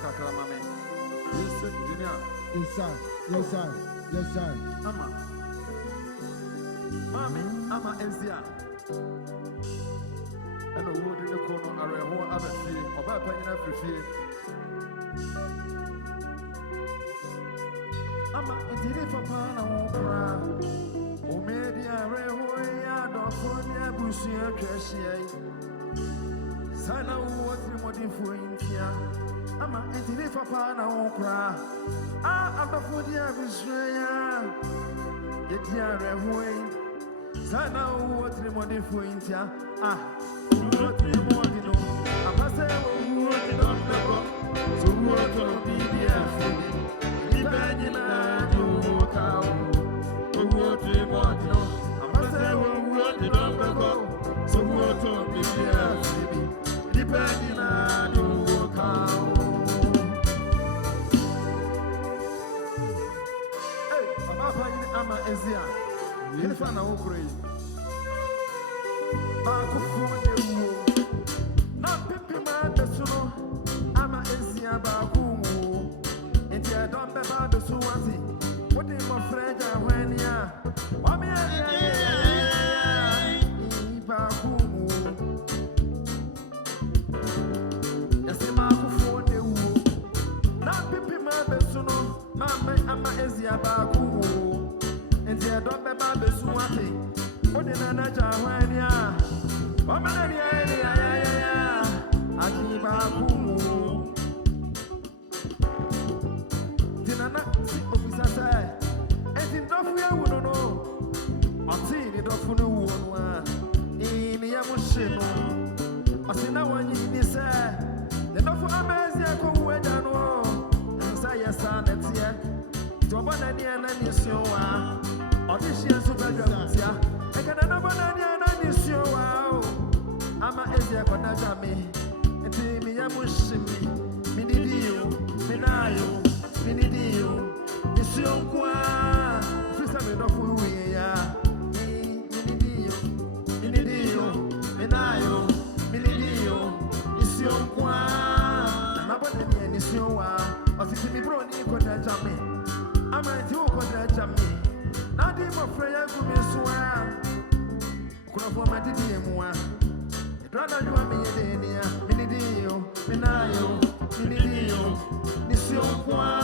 kakra mame. Yes, Junior. Yes, sir. Yes, sir. Yes, sir. Ama. Mami, ama Ezia. And the wood in the corner are a whole other fee, or by penny after fee. Ama, it did for Pana Opera. O media, railway, and of Sonia Bushia Cashier. Sana, what you want for India. Ama, it did for Pana Opera. Ah, I'm the food, yeah, Bushia. Yet, yeah, railway. Sana, what you want for India. Ah. What you want to know? I'm not saying what you don't know. So what to be there for me? Depending on you walk out. What you want to know? I'm not saying what you don't know. So what to be there for me? Depending on you walk out. Hey, Papa, I'm a Ezia. If I'm not okay. Baku fude wo na pipi ma besu no ama ezia baku wo enti edon be ba besu wati wodi mo freja hwania wa me ya baku wo yase baku fude wo na pipi ma besu no ama ezia baku wo enti edon be ba besu wati wodi na na ja hwania Omanani ya akiba kumu Dinana si ofisa say enti ndofu ya wono no ati ni ndofu no wono a ni ya mushino asina wanyi ni say the ndofu amezi akowu eja no nsa yesa netie to bonani na ni sio wa odishi enso badwa mutia ekana na bonani na ni sio wa Ama Ezia kona jame, eti mi ya mushimi, minidio, minayo, minidio, nisionkwa, fisa minofu ya, minidio, minayo, minidio, nisionkwa, nabone ni nisiowa, ositi mi bro ni kona jame, ama eti kona jame, nadi mo freya kumiswa, kuna foma didi emwa. Rana you are me denia, minidio, minayo, minidio, nisio kwa.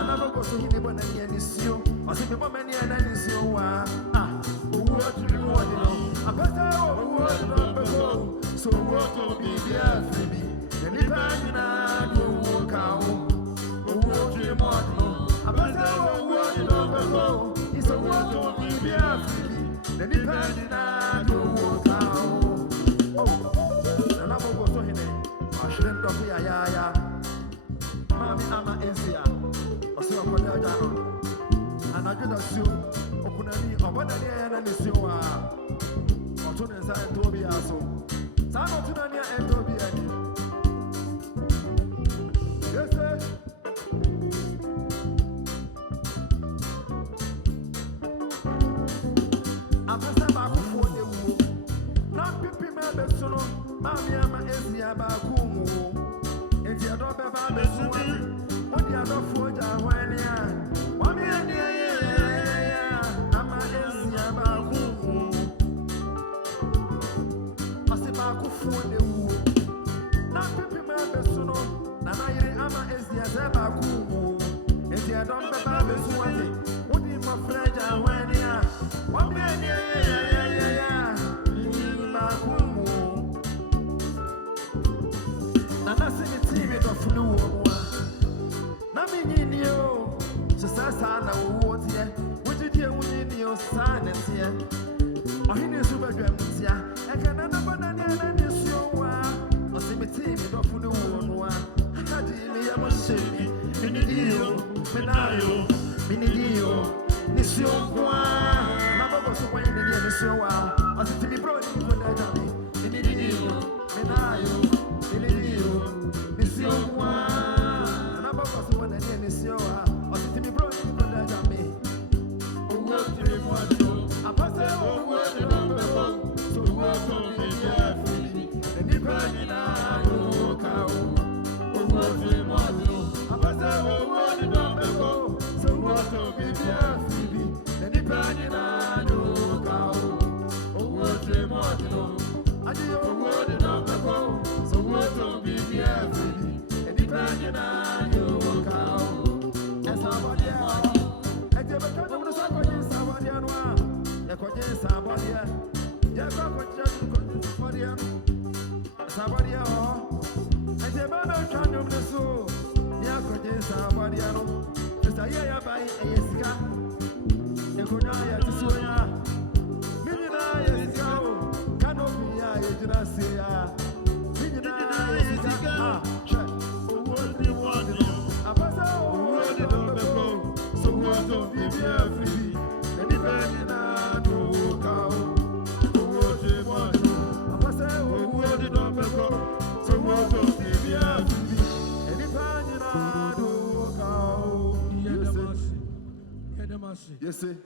Another go to him when I nisio. I see people many and I nisio wa. Ah, what you want to know? I better what you know. So what will be there for me? The Nipana do walk out. What you want to know? I better what you know. It's a what will be there for me. The Nipana do walk out. Mami ama Ezia Osi wakoda jano Anajida siyo Okunani Obadani ya yana nisiyo wa Otune sa entobi ya so Sana otunani ya entobi ya ni Yes sir Apesa baku fone uwo Na pipi mebe suno Mami ama Ezia baku uwo Enti adobe ba besu wati Odi adofo ja hwania Wami eni ama Ezia baku Asi baku fuone uwo Na pipi me besu no Na na yiri ama Ezia ze baku Enti adobe ba besu wati Odi mafre ja hwania Wami eni baku Nana sini timi dofunu wa Na minyini yo Sasa na uwotie Wujudie unyini yo sana tie Ohini suba jwa mtia Eka nana banani nisio wa Osimi timi dofunu wa Haji imi ya moshimi Minidio, minayo, minidio Nisio kwa Mabogo suwa yini nisio wa Ositimi bro ni kwenye jami Minidio, minayo Nisio kwa Mabogo suwa yini nisio wa Ositimi bro ni kwenye jami Uwe tiri mwato Apase uwe tiri mwato So uwe tiri mwato Nipa nina ukao Uwe tiri mwato to be Phoebe, and if I did not know cow, oh, what a mortal. I did your word and on the go, so what to be Phoebe, and if I did not know cow, and somebody else. I never come to the Sabbath, somebody else. You could just somebody else. You could just somebody else. Somebody else. I say, man, I'm trying to do so. You could just somebody else. Mr. Yeah, by a Yesica. You could not yet to so ya. Millionaire Yesica. Canopy, I did not say, Millionaire Yesica. Check. Oh, what do you want to do? I was out. So what don't be free? And if I did not know cow, what do you want to do? I was out. What did not go? So what don't be free? And if I did not know cow, yes, sir.